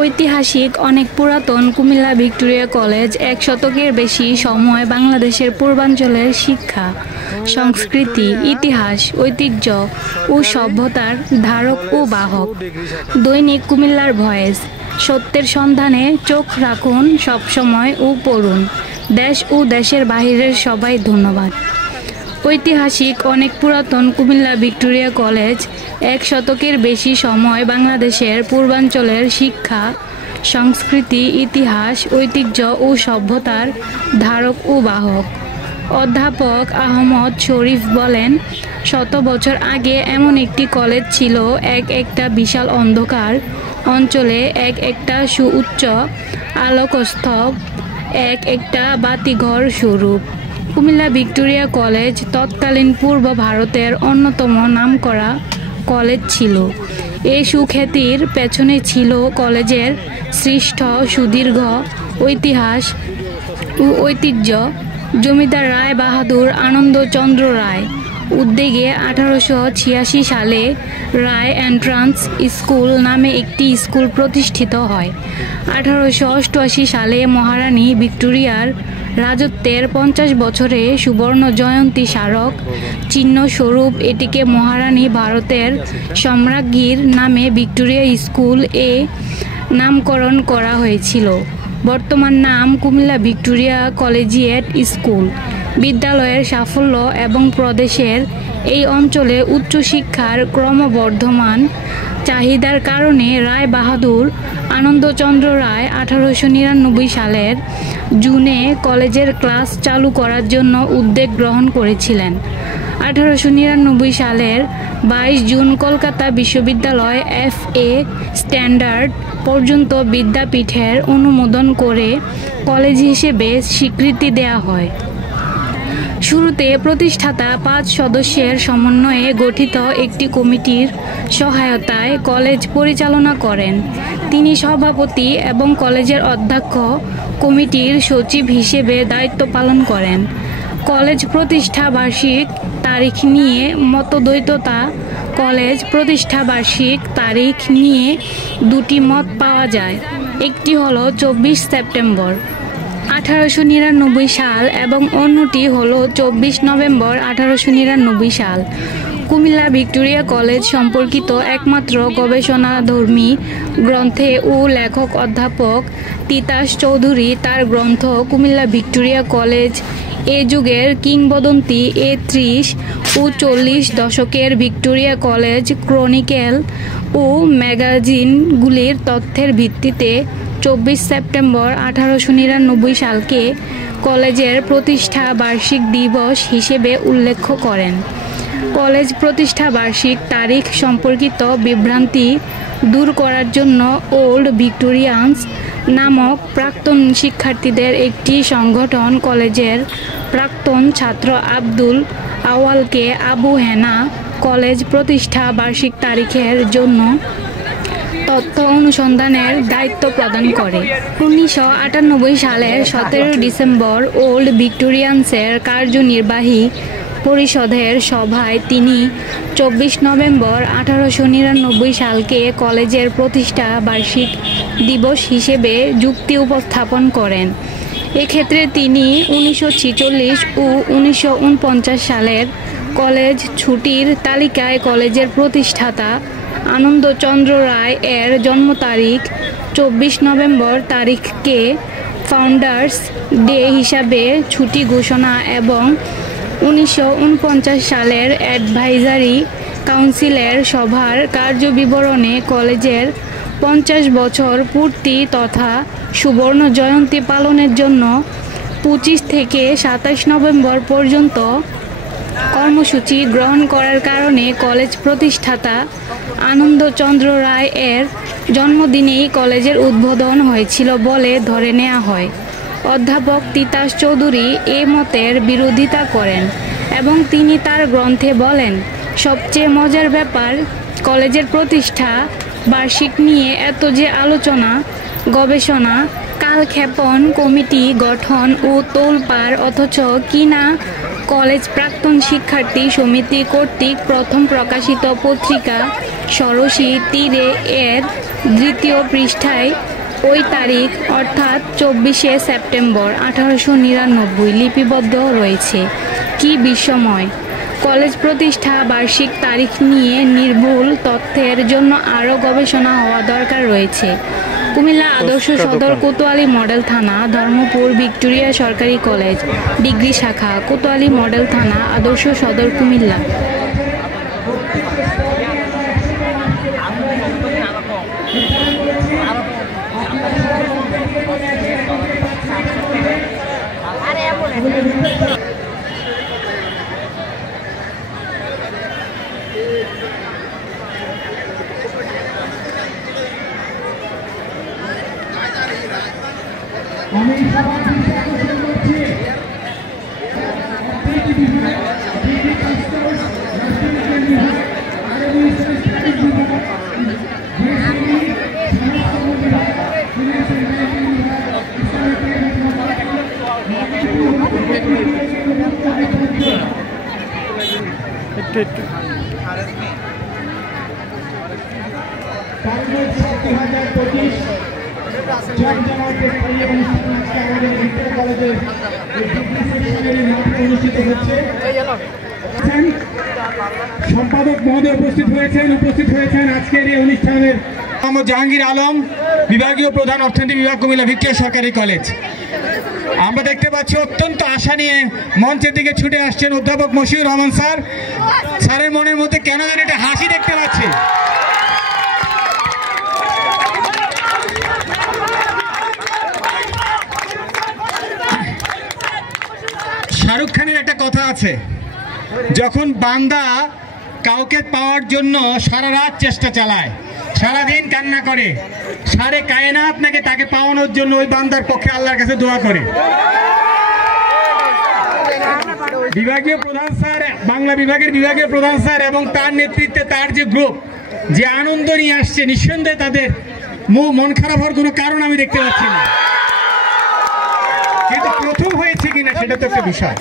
ঐতিহাসিক অনেক পুরাতন কুমিল্লা ভিক্টোরিয়া কলেজ এক শতকের বেশি সময় বাংলাদেশের পূর্বাঞ্চলের শিক্ষা, সংস্কৃতি, ইতিহাস, ঐতিহ্য ও সভ্যতার ধারক ও বাহক। দৈনিক কুমিল্লার ভয়েস, সত্যের সন্ধানে চোখ রাখুন সবসময় ও পড়ুন। দেশ ও দেশের বাহিরের সবাই ধন্যবাদ। ঐতিহাসিক অনেক পুরাতন কুমিল্লা ভিক্টোরিয়া কলেজ এক শতকের বেশি সময় বাংলাদেশের পূর্বাঞ্চলের শিক্ষা, সংস্কৃতি, ইতিহাস, ঐতিহ্য ও সভ্যতার ধারক ও বাহক। অধ্যাপক আহমদ শরীফ বলেন, শত বছর আগে এমন একটি কলেজ ছিল, একটা বিশাল অন্ধকার অঞ্চলে একটা সুউচ্চ আলোকস্তব, একটা বাতিঘর স্বরূপ। কুমিল্লা ভিক্টোরিয়া কলেজ তৎকালীন পূর্ব ভারতের অন্যতম নামকরা কলেজ ছিল। এই সুখ্যাতির পেছনে ছিল কলেজের সৃষ্ট সুদীর্ঘ ইতিহাস ও ঐতিহ্য। জমিদার রায় বাহাদুর আনন্দচন্দ্র রায় উদ্যোগে 1886 সালে রায় এন্ট্রান্স স্কুল নামে একটি স্কুল প্রতিষ্ঠিত হয়। 1888 সালে মহারানী ভিক্টোরিয়ার রাজত্বের 50 বছরে সুবর্ণ জয়ন্তী স্মারক চিহ্ন স্বরূপ এটিকে মহারানী ভারতের সম্রাজ্ঞীর নামে ভিক্টোরিয়া স্কুল এ নামকরণ করা হয়েছিল। বর্তমান নাম কুমিল্লা ভিক্টোরিয়া কলেজিয়েট স্কুল। বিদ্যালয়ের সাফল্য এবং প্রদেশের এই অঞ্চলে উচ্চশিক্ষার ক্রমবর্ধমান চাহিদার কারণে রায় বাহাদুর আনন্দচন্দ্র রায় 1899 সালের জুনে কলেজের ক্লাস চালু করার জন্য উদ্যোগ গ্রহণ করেছিলেন। 1899 সালের 22 জুন কলকাতা বিশ্ববিদ্যালয় FA স্ট্যান্ডার্ড পর্যন্ত বিদ্যাপীঠের অনুমোদন করে কলেজ হিসেবে স্বীকৃতি দেওয়া হয়। শুরুতে প্রতিষ্ঠাতা 5 সদস্যের সমন্বয়ে গঠিত একটি কমিটির সহায়তায় কলেজ পরিচালনা করেন। তিনি সভাপতি এবং কলেজের অধ্যক্ষ কমিটির সচিব হিসেবে দায়িত্ব পালন করেন। কলেজ প্রতিষ্ঠা বার্ষিক তারিখ নিয়ে মতদ্বৈততা। কলেজ প্রতিষ্ঠা বার্ষিক তারিখ নিয়ে দুটি মত পাওয়া যায়। একটি হলো 24 সেপ্টেম্বর 1899 সাল এবং অন্যটি হলো 24 নভেম্বর 1899 সাল। কুমিল্লা ভিক্টোরিয়া কলেজ সম্পর্কিত একমাত্র গবেষণাধর্মী গ্রন্থে ও লেখক অধ্যাপক তিতাস চৌধুরী তার গ্রন্থ কুমিল্লা ভিক্টোরিয়া কলেজ এ যুগের কিংবদন্তি 30 ও 40 দশকের ভিক্টোরিয়া কলেজ ক্রনিকেল ও ম্যাগাজিনগুলির তথ্যের ভিত্তিতে 24 সেপ্টেম্বর 1899 সালকে কলেজের প্রতিষ্ঠা বার্ষিক দিবস হিসেবে উল্লেখ করেন। কলেজ প্রতিষ্ঠা বার্ষিক তারিখ সম্পর্কিত বিভ্রান্তি দূর করার জন্য ওল্ড ভিক্টোরিয়ানস নামক প্রাক্তন শিক্ষার্থীদের একটি সংগঠন কলেজের প্রাক্তন ছাত্র আব্দুল আওয়ালকে আবু হেনা কলেজ প্রতিষ্ঠা বার্ষিক তারিখের জন্য তথ্য অনুসন্ধানের দায়িত্ব প্রদান করে। 1998 সালের 17 ডিসেম্বর ওল্ড ভিক্টোরিয়ানসের কার্যনির্বাহী পরিষদের সভায় তিনি 24 নভেম্বর 1899 সালকে কলেজের প্রতিষ্ঠা বার্ষিক দিবস হিসেবে যুক্তি উপস্থাপন করেন। এক্ষেত্রে তিনি 1946 ও 1949 সালের কলেজ ছুটির তালিকায় কলেজের প্রতিষ্ঠাতা আনন্দচন্দ্র রায় এর জন্ম তারিখ 24 নভেম্বর তারিখকে ফাউন্ডার্স ডে হিসাবে ছুটি ঘোষণা এবং 1949 সালের অ্যাডভাইজারি কাউন্সিলের সভার কার্যবিবরণে কলেজের 50 বছর পূর্তি তথা সুবর্ণ জয়ন্তী পালনের জন্য 25 থেকে 27 নভেম্বর পর্যন্ত কর্মসূচি গ্রহণ করার কারণে কলেজ প্রতিষ্ঠাতা আনন্দচন্দ্র রায় এর জন্মদিনেই কলেজের উদ্বোধন হয়েছিল বলে ধরে নেওয়া হয়। অধ্যাপক তিতাস চৌধুরী এ মতের বিরোধিতা করেন এবং তিনি তার গ্রন্থে বলেন, সবচেয়ে মজার ব্যাপার, কলেজের প্রতিষ্ঠা বার্ষিক নিয়ে এত যে আলোচনা, গবেষণা, কালক্ষেপণ, কমিটি গঠন ও তোলপাড়, অথচ কিনা কলেজ প্রাক্তন শিক্ষার্থী সমিতি কর্তৃক প্রথম প্রকাশিত পত্রিকা ষোড়শী তীরে এর দ্বিতীয় পৃষ্ঠায় ওই তারিখ অর্থাৎ 24শে সেপ্টেম্বর 1899 লিপিবদ্ধ রয়েছে। কি বিস্ময়! কলেজ প্রতিষ্ঠা বার্ষিক তারিখ নিয়ে নির্ভুল তথ্যের জন্য আরও গবেষণা হওয়া দরকার রয়েছে। কুমিল্লা আদর্শ সদর কোতোয়ালী মডেল থানা, ধর্মপুর ভিক্টোরিয়া সরকারি কলেজ, ডিগ্রি শাখা, কোতোয়ালী মডেল থানা, আদর্শ সদর, কুমিল্লা। সম্পাদক মহোদয় উপস্থিত হয়েছেন আজকের এই অনুষ্ঠানের। মোহাম্মদ জাহাঙ্গীর আলম, বিভাগীয় প্রধান, অর্থনীতি বিভাগ, কুমিল্লা ভিক্টোরিয়া সরকারি কলেজ। আমরা দেখতে পাচ্ছি অত্যন্ত আশা নিয়ে মঞ্চের দিকে ছুটে আসছেন অধ্যাপক মশিউর রহমান স্যার। স্যারের মনের মধ্যে কেন যেন একটা হাসি দেখতে পাচ্ছি। শাহরুখ খানের একটা কথা আছে, যখন বান্দা কাউকে পাওয়ার জন্য সারা রাত চেষ্টা চালায়, সারাদিন কান্না করে, সারে কায়নাত নাকি তাকে পাওয়ানোর জন্য ওই বান্দার পক্ষে আল্লাহর কাছে দোয়া করে। বিভাগীয় প্রধান স্যার, বাংলা বিভাগের বিভাগীয় প্রধান স্যার এবং তার নেতৃত্বে তার যে গ্রুপ যে আনন্দ নিয়ে আসছে, নিঃসন্দেহে তাদের মন খারাপ হওয়ার কোনো কারণ আমি দেখতে পাচ্ছি না। কিন্তু প্রথম হয়েছে কিনা সেটা তো একটা বিষয়।